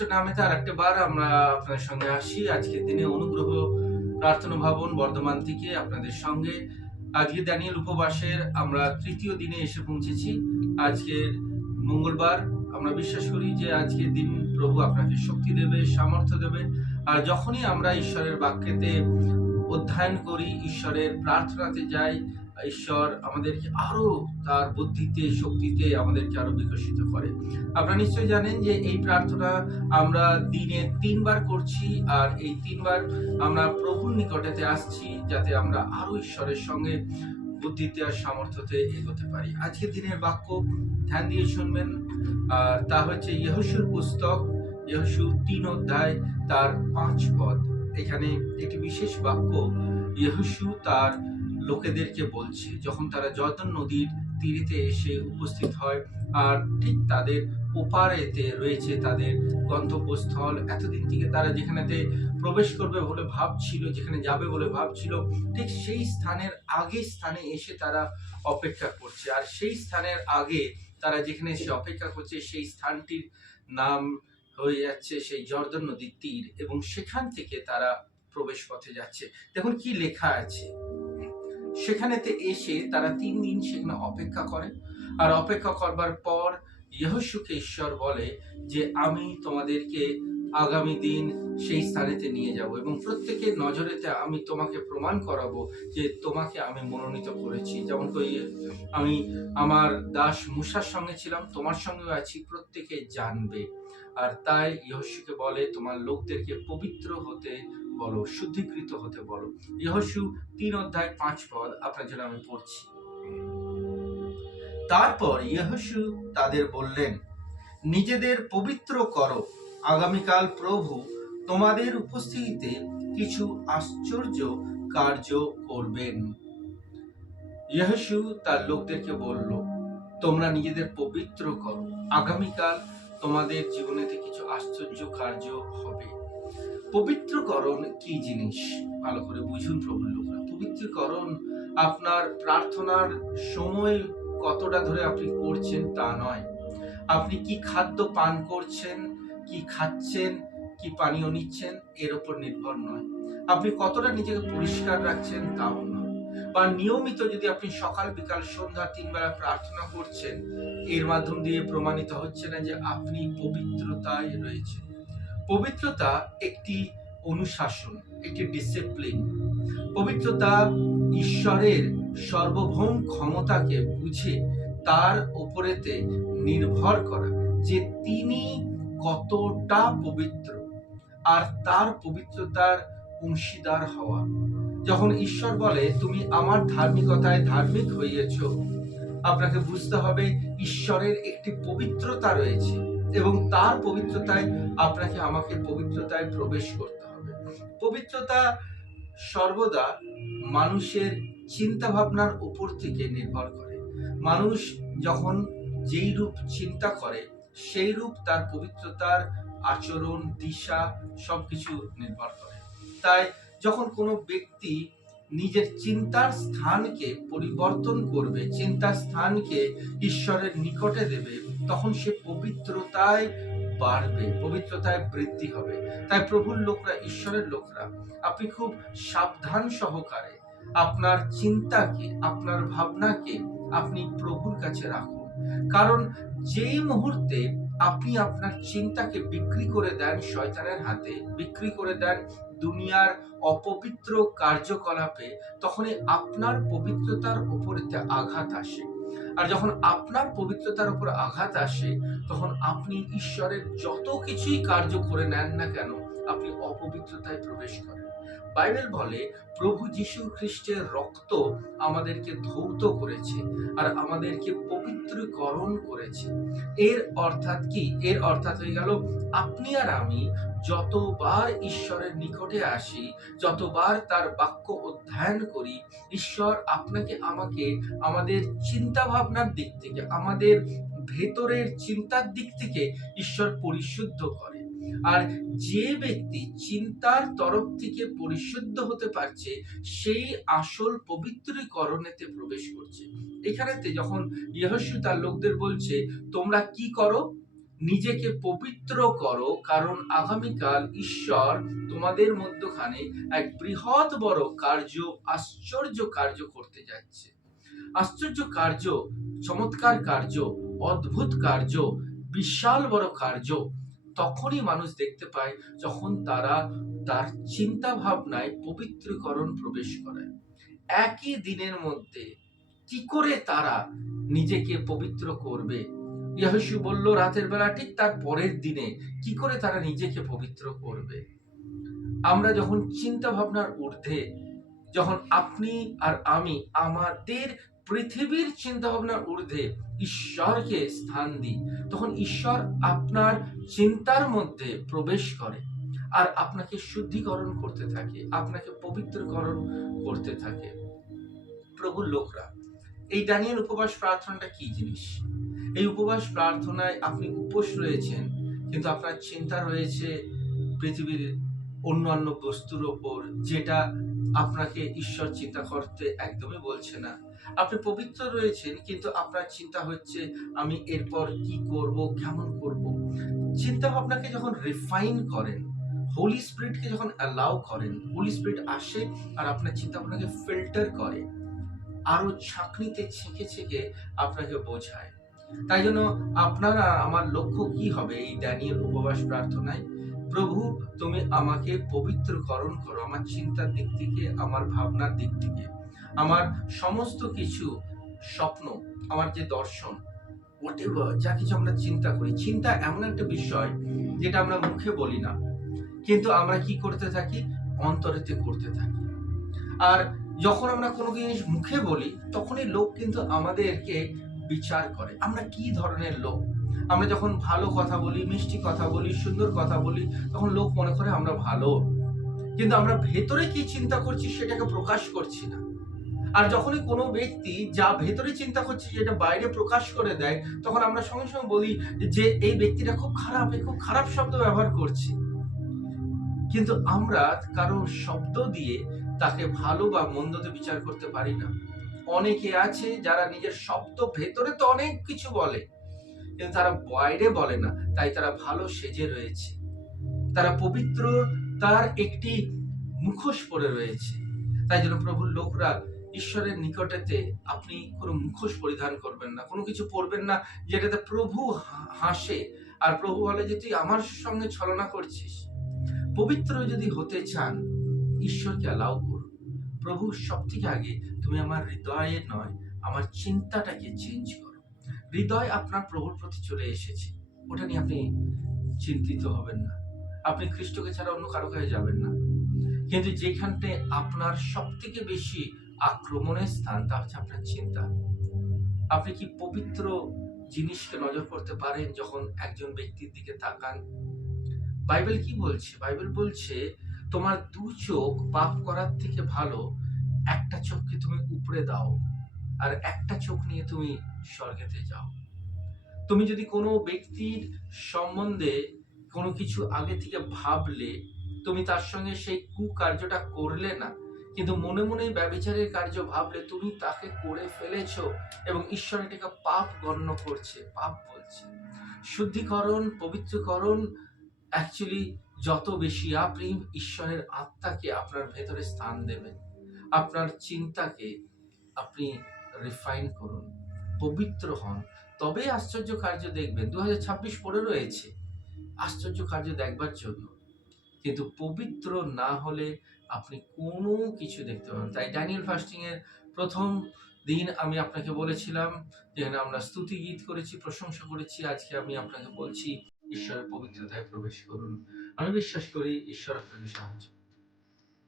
খ্রিস্ট নামে তার একটা বার আমরা আপনাদের সঙ্গে আসি আজকের দিনে অনুগ্রহ প্রার্থনা ভবন বর্ধমান থেকে আপনাদের সঙ্গে। আজকে দানিয়েল উপবাসের আমরা তৃতীয় দিনে এসে পৌঁছেছি। আজকের মঙ্গলবার। আমরা বিশ্বাস করি যে আজকের দিন প্রভু আপনাকে শক্তি দেবে, সামর্থ্য দেবে। আর যখনই আমরা ঈশ্বরের বাক্যেতে অধ্যয়ন করি, ঈশ্বরের প্রার্থনাতে যাই, ঈশ্বর আমাদেরকে আরো তার বুদ্ধিতে, শক্তিতে আমাদেরকে আরো বিকশিত করে। আপনারা নিশ্চয়ই জানেন যে এই প্রার্থনা আমরা দিনে ৩ বার করছি, আর এই ৩ বার আমরা প্রভুর নিকটেতে আসছি যাতে আমরা আরো ঈশ্বরের সঙ্গে বুদ্ধিতে আর সামর্থ্যতে এগোতে পারি। আজকের দিনের বাক্য ধ্যান দিয়ে শুনবেন। আর তা হচ্ছে ইয়োশুর পুস্তক, ইয়োশু ৩ অধ্যায় তার ৫ পদ। এখানে একটি বিশেষ বাক্য ইয়োশু তার লোকেদেরকে বলছে যখন তারা জর্দান নদীর তীরেতে এসে উপস্থিত হয়। আর ঠিক তাদের ওপারেতে রয়েছে তাদের গন্তব্যস্থল। এতদিন থেকে তারা যেখানেতে প্রবেশ করবে বলে ভাবছিল, যেখানে যাবে বলে ভাবছিল, ঠিক সেই স্থানের আগে স্থানে এসে তারা অপেক্ষা করছে। আর সেই স্থানের আগে তারা যেখানে এসে অপেক্ষা করছে সেই স্থানটির নাম হয়ে যাচ্ছে সেই জর্দান নদীর তীর, এবং সেখান থেকে তারা প্রবেশ পথে যাচ্ছে। দেখুন কি লেখা আছে। সেখানেতে এসে তারা ৩ দিন সেখানে অপেক্ষা করে। আর অপেক্ষা করবার পর ইয়োশুকে ঈশ্বর বলে যে আমি তোমাদেরকে আগামী দিন সেই স্থানেতে নিয়ে যাব, এবং প্রত্যেকের নজরেতে আমি তোমাকে প্রমাণ করাবো যে তোমাকে আমি মনোনীত করেছি। যেমন কই আমি আমার দাস মূসার সঙ্গে ছিলাম, তোমার সঙ্গেও আছি, প্রত্যেকে জানবে। আর তাই ইয়োশুকে বলে তোমার লোকদেরকে পবিত্র হতে বলো, শুদ্ধিকৃত হতে বলো। ইয়োশু ৩ অধ্যায় ৫ পদ আপনার জন্য আমি পড়ছি। তারপর ইয়োশু তাদের বললেন, নিজেদের পবিত্র করো, আগামীকাল প্রভু তোমাদের উপস্থিতিতে কিছু আশ্চর্য কার্য করবেন। ইয়োশু তার লোকদেরকে বলল, তোমরা নিজেদের পবিত্র করো, আগামীকাল তোমাদের জীবনেতে কিছু আশ্চর্য কার্য হবে। পবিত্রকরণ কি জিনিস ভালো করে বুঝুন প্রভুর লোকরা। পবিত্রকরণ আপনার প্রার্থনার সময় কতটা ধরে আপনি করছেন তা নয়। আপনি কি খাদ্য পান করছেন, কি খাচ্ছেন, কি পানীয় নিচ্ছেন এর উপর নির্ভর নয়। আপনি কতটা নিজেকে পরিষ্কার রাখছেন তাও নয়। বা নিয়মিত যদি আপনি সকাল বিকাল সন্ধ্যা ৩ বেলা প্রার্থনা করছেন, এর মাধ্যম দিয়ে প্রমাণিত হচ্ছে না যে আপনি পবিত্রতায় রয়েছেন। পবিত্রতা একটি অনুশাসন, একটি ডিসিপ্লিন। পবিত্রতা ঈশ্বরের সর্বভৌম ক্ষমতাকে বুঝে তার উপরেতে নির্ভর করা যে তিনি কতটা পবিত্র, আর তার পবিত্রতার অংশীদার হওয়া। যখন ঈশ্বর বলে তুমি আমার ধার্মিকতায় ধার্মিক হইয়েছ, আপনাকে বুঝতে হবে ঈশ্বরের একটি পবিত্রতা রয়েছে, এবং তার পবিত্রতায় আপনাকে আমাকে পবিত্রতায় প্রবেশ করতে হবে। পবিত্রতা সর্বদা মানুষের চিন্তা ভাবনার উপর থেকে নির্ভর করে। মানুষ যখন যেই রূপ চিন্তা করে সেই রূপ তার পবিত্রতার আচরণ, দিশা সবকিছু নির্ভর করে। তাই যখন কোনো ব্যক্তি নিজের চিন্তার স্থানকে পরিবর্তন করবে, চিন্তার স্থানকে ঈশ্বরের নিকটে দেবে, তখন সে পবিত্রতায় বাড়বে, পবিত্রতায় বৃদ্ধি হবে। তাই প্রভুর লোকরা, ঈশ্বরের লোকরা, আপনি খুব সাবধান সহকারে আপনার চিন্তাকে, আপনার ভাবনাকে আপনি প্রভুর কাছে রাখুন। কারণ যেই মুহূর্তে আপনি আপনার চিন্তাকে বিক্রি করে দেন শয়তানের হাতে, বিক্রি করে দেন দুনিয়ার অপবিত্র কার্যকলাপে, তখনই আপনার পবিত্রতার উপরেতে আঘাত আসে। আর যখন আপনার পবিত্রতার উপর আঘাত আসে, তখন আপনি ঈশ্বরের যত কিছুই কার্য করে নেন না কেন, আপনি অপবিত্রতায় প্রবেশ করেন। বাইবেল বলে প্রভু যীশু খ্রিস্টের রক্ত আমাদেরকে ধৌত করেছে আর আমাদেরকে পবিত্রীকরণ করেছে। এর অর্থাৎ কি? এর অর্থাৎ হয়ে গেল আপনি আর আমি যতবার ঈশ্বরের নিকটে আসি, যতবার তার বাক্য অধ্যয়ন করি, ঈশ্বর আপনাকে আমাকে আমাদের চিন্তা ভাবনার দিক থেকে, আমাদের ভেতরের চিন্তার দিক থেকে ঈশ্বর পরিশুদ্ধ করে। আর যে ব্যক্তি চিন্তার তরফ থেকে পরিশুদ্ধ হতে পারছে, সেই আসল পবিত্রীকরণেতে প্রবেশ করছে। এখানেতে যখন ইয়োশু তার লোকদের বলছে তোমরা কি করো, নিজেকে পবিত্র করো, কারণ আগামীকাল ঈশ্বর তোমাদের মধ্যখানে এক বৃহৎ বড় কার্য, আশ্চর্য কার্য করতে যাচ্ছে। আশ্চর্য কার্য, চমৎকার কার্য, অদ্ভুত কার্য, বিশাল বড় কার্য তখনই মানুষ দেখতে পায় যখন তারা তার চিন্তা ভাবনায় পবিত্রীকরণ প্রবেশ করে। একই দিনের মধ্যে কি করে তারা নিজেকে পবিত্র করবে? ইয়েশু বলল রাতের বেলা, ঠিক তার পরের দিনে কি করে তারা নিজেকে পবিত্র করবে? আমরা যখন চিন্তা ভাবনার ঊর্ধ্বে, যখন আপনি আর আমি আমাদের পৃথিবীর চিন্তা ভাবনার ঊর্ধ্বে ঈশ্বরকে স্থান দিই, তখন ঈশ্বর আপনার চিন্তার মধ্যে প্রবেশ করে আর আপনাকে শুদ্ধিকরণ করতে থাকে, আপনাকে পবিত্রকরণ করতে থাকে। প্রভুর লোকরা, এই দানিয়েল উপবাস প্রার্থনাটা কি জিনিস? এই উপবাস প্রার্থনায় আপনি উপোস রয়েছেন, কিন্তু আপনার চিন্তা রয়েছে পৃথিবীর অন্যান্য বস্তুর ওপর, যেটা আপনাকে ঈশ্বর চিন্তা করতে একদমই বলছে না। আপনি পবিত্র রয়েছেন, কিন্তু আপনার চিন্তা হচ্ছে আমি এরপর কি করব, কেমন করব। চিন্তা ভাবনাকে যখন রিফাইন করেন, হোলি স্পিরিটকে যখন অ্যালাউ করেন, হোলি স্পিরিট আসে আর আপনার চিন্তা ভাবনাকে ফিল্টার করে, আরো ছাঁকনিতে ছেঁকে ছেঁকে আপনাকে বোঝায়। তাই জন্য আপনারা, আমার লক্ষ্য কি হবে এই দানিয়েল উপবাস প্রার্থনায়? প্রভু, তুমি আমাকে পবিত্রকরণ করো, আমার চিন্তার দিক থেকে, আমার ভাবনার দিক থেকে, আমার সমস্ত কিছু স্বপ্ন, আমার যে দর্শন, হোয়াটএভার যা কিছু আমরা চিন্তা করি। চিন্তা এমন একটা বিষয় যেটা আমরা মুখে বলি না, কিন্তু আমরা কি করতে থাকি? অন্তরেতে করতে থাকি। আর যখন আমরা কোনো জিনিস মুখে বলি, তখনই লোক কিন্তু আমাদেরকে বিচার করে আমরা কি ধরনের লোক। আমরা যখন ভালো কথা বলি, মিষ্টি কথা বলি, সুন্দর কথা বলি, তখন লোক মনে করে আমরা ভালো, কিন্তু আমরা ভেতরে কি চিন্তা করছি সেটাকে প্রকাশ করছি না। আর যখনই কোনো ব্যক্তি যা ভেতরে চিন্তা করছে যেটা বাইরে প্রকাশ করে দেয়, তখন আমরা সঙ্গে সঙ্গে বলি যে এই ব্যক্তিটা খুব খারাপ, খুব খারাপ শব্দ ব্যবহার করছে। কিন্তু আমরা কারো শব্দ দিয়ে তাকে ভালো বা মন্দতে বিচার করতে পারি না। অনেকে আছে যারা নিজের শব্দ ভেতরে তো অনেক কিছু বলে, কিন্তু তারা বাইরে বলে না, তাই তারা ভালো সেজে রয়েছে। তারা পবিত্র, তার একটি মুখোশ পরে রয়েছে। তাই জন্য প্রভুর লোকরা, ঈশ্বরের নিকটেতে আপনি কোনো মুখোশ পরিধান করবেন না, কোনো কিছু পরবেন না যেটাতে প্রভু হাসে আর প্রভু বলে যে তুই আমার সঙ্গে ছলনা করছিস। পবিত্র যদি হতে চান, ঈশ্বরকে অ্যালাউ করুন। প্রভু, সব থেকে আগে তুমি আমার হৃদয়ে নয়, আমার চিন্তাটাকে চেঞ্জ করো। হৃদয় আপনার প্রভুর প্রতি চলে এসেছে, ওটা নিয়ে আপনি চিন্তিত হবেন না। আপনি খ্রিস্টকে ছাড়া অন্য কারো কাছে যাবেন না। কিন্তু যেখানে আপনার সব থেকে বেশি আক্রমণের স্থান, তা হচ্ছে আপনার চিন্তা। আপনি কি পবিত্র জিনিসকে নজর করতে পারেন যখন একজন ব্যক্তির দিকে তাকান? বাইবেল কি বলছে? বাইবেল বলছে তোমার দু চোখ পাপ করার থেকে ভালো একটা চোখকে তুমি উপরে দাও আর একটা চোখ নিয়ে তুমি স্বর্গেতে যাও। তুমি যদি কোনো ব্যক্তির সম্বন্ধে কোনো কিছু আগে থেকে ভাবলে, তুমি তার সঙ্গে সেই কুকার্যটা করলে না, কিন্তু মনে মনে ব্যভিচারের কার্য ভাবলে, তুমি তাকে করে ফেলেছো এবং ঈশ্বর এটাকে পাপ গণ্য করছে, পাপ বলছে। শুদ্ধিকরণ, পবিত্রকরণ অ্যাকচুয়ালি যত বেশি আপনি ঈশ্বরের আত্মাকে আপনার ভেতরে স্থান দেবেন, আপনার চিন্তাকে আপনি রিফাইন করুন, পবিত্র হন, তবেই আশ্চর্য কার্য দেখবেন। 2026 পড়ে রয়েছে আশ্চর্য কার্য দেখবার জন্য, কিন্তু পবিত্র না হলে আপনি কোনো কিছু দেখতে পাবেন। তাই ড্যানিয়েল ফাস্টিং এর প্রথম দিন আমি আপনাকে বলেছিলাম, যেখানে আমরা স্তুতি গীত করেছি, প্রশংসা করেছি। আজকে আমি আপনাকে বলছি ঈশ্বরের পবিত্রতায় প্রবেশ করুন। আমি বিশ্বাস করি ঈশ্বর আপনাকে সাহায্য।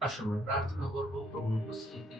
আসুন আমরা প্রার্থনা করবো প্রভুর উপস্থিতিতে।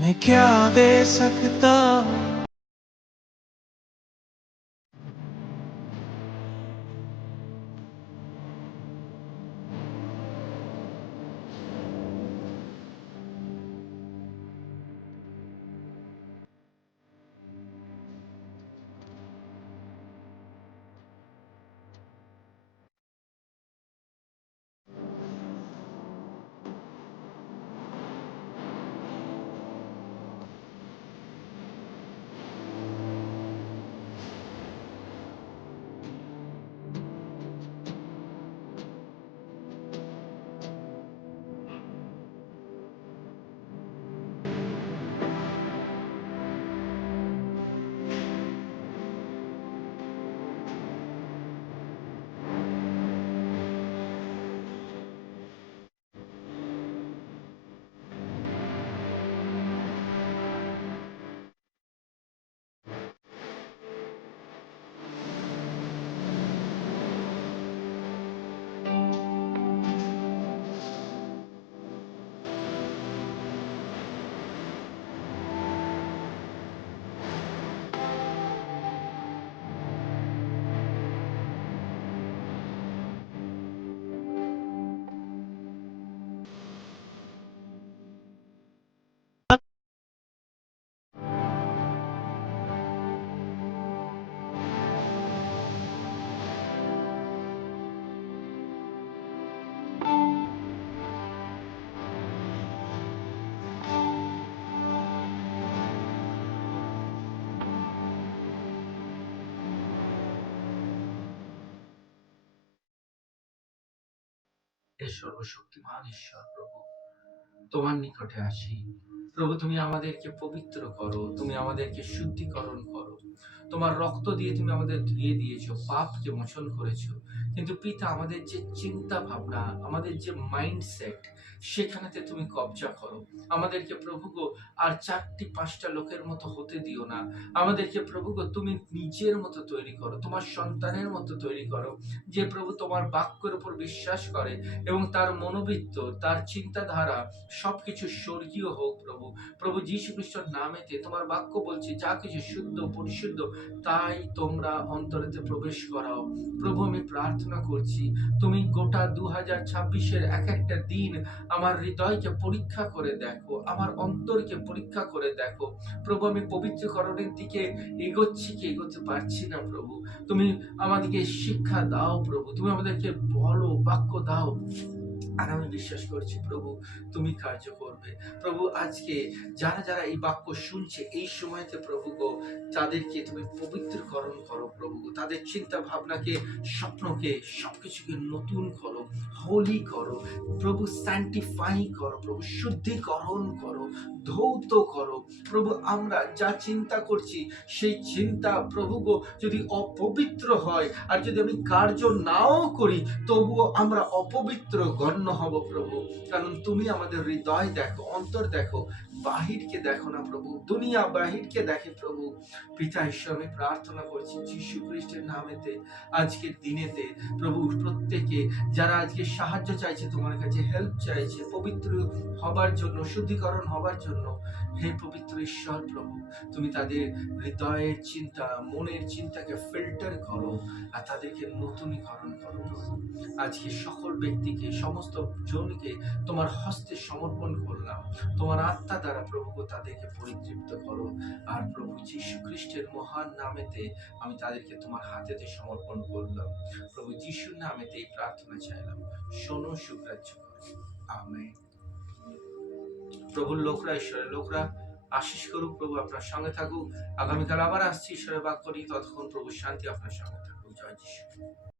मैं क्या दे सकता হে সর্বশক্তিমান ঈশ্বর প্রভু, তোমার নিকটে আসি। প্রভু, তুমি আমাদেরকে পবিত্র করো, তুমি আমাদেরকে শুদ্ধিকরণ করো। তোমার রক্ত দিয়ে তুমি আমাদের ধুয়ে দিয়েছো, পাপকে মোচন করেছো। কিন্তু পিতা, আমাদের যে চিন্তা ভাবনা, আমাদের যে মাইন্ডসেট, সেখানেতে তুমি কবজা করো। আমাদেরকে প্রভু গো আর ৪-৫টা লোকের মতো হতে দিও না। আমাদেরকে প্রভু গো তুমি নিজের মতো তৈরি করো, তোমার সন্তানের মতো তৈরি করো, যে প্রভু তোমার বাক্যের উপর বিশ্বাস করে এবং তার মনোবৃত্ত, তার চিন্তাধারা সবকিছু স্বর্গীয় হোক। প্রভু, প্রভু যীশু খ্রিস্টের নামেতে তোমার বাক্য বলছে, যা কিছু শুদ্ধ পরিশুদ্ধ তাই তোমরা অন্তরেতে প্রবেশ করাও। প্রভু, আমি প্রার্থনা করছি, তুমি গোটা 2026-এর এক একটা দিন আমার হৃদয়কে পরীক্ষা করে দেখো, আমার অন্তরকে পরীক্ষা করে দেখো। প্রভু, আমি পবিত্রকরণের দিকে এগোচ্ছি কি এগোতে পারছি না। প্রভু, তুমি আমাদেরকে শিক্ষা দাও। প্রভু, তুমি আমাদেরকে বলো, বাক্য দাও। আর আমি বিশ্বাস করছি প্রভু, তুমি কার্য করবে। প্রভু, আজকে যারা যারা এই বাক্য শুনছে, এই সময়তে প্রভু গো, তাদেরকে তুমি পবিত্রকরণ করো। প্রভু গো, তাদের চিন্তা ভাবনাকে, স্বপ্নকে, সবকিছুকে নতুন করো, হোলি করো। প্রভু, স্যান্টিফাই করো। প্রভু, শুদ্ধিকরণ করো, ধৌত করো। প্রভু, আমরা যা চিন্তা করছি, সেই চিন্তা প্রভু গো যদি অপবিত্র হয়, আর যদি আমি কার্য নাও করি, তবুও আমরা অপবিত্র গণ্য হব। প্রভু, কারণ তুমি আমাদের হৃদয় দেখো, অন্তর দেখো, বাহিরকে দেখো না। প্রভু, দুনিয়া বাহিরকে দেখে। প্রভু, পিতা ঈশ্বর, আমি প্রার্থনা করছি যীশু খ্রিস্টের নামেতে আজকের দিনেতে প্রভু প্রত্যেকে যারা আজকে সাহায্য চাইছে, তোমার কাছে হেল্প চাইছে পবিত্র হবার জন্য, শুদ্ধিকরণ হবার জন্য, হে পবিত্র ঈশ্বর প্রভু, তুমি তাদের হৃদয়ের চিন্তা, মনের চিন্তাকে ফিল্টার করো আর তাদেরকে নতুনীকরণ করো প্রভু। আজকে সকল ব্যক্তিকে, সমস্ত জনকে তোমার হস্তে সমর্পণ করলাম। তোমার আত্মা দ্বারা প্রভু তাদেরকে পরিতৃপ্ত করো। আর প্রভু যীশু খ্রিস্টের মহান নামেতে আমি তাদেরকে তোমার হাতেতে সমর্পণ করলাম। প্রভু যিশুর নামেতে এই প্রার্থনা চাইলাম, শোনো, সুগ্রাহ্য করো। আমেন। প্রভুর লোকরা, ঈশ্বরের লোকরা আশিস করুক, প্রভু আপনার সঙ্গে থাকুক। আগামীকাল আবার আসছি ঈশ্বরের বাক্য নিয়ে, ততক্ষণ প্রভু শান্তি আপনার সঙ্গে থাকুক। জয় যিশু।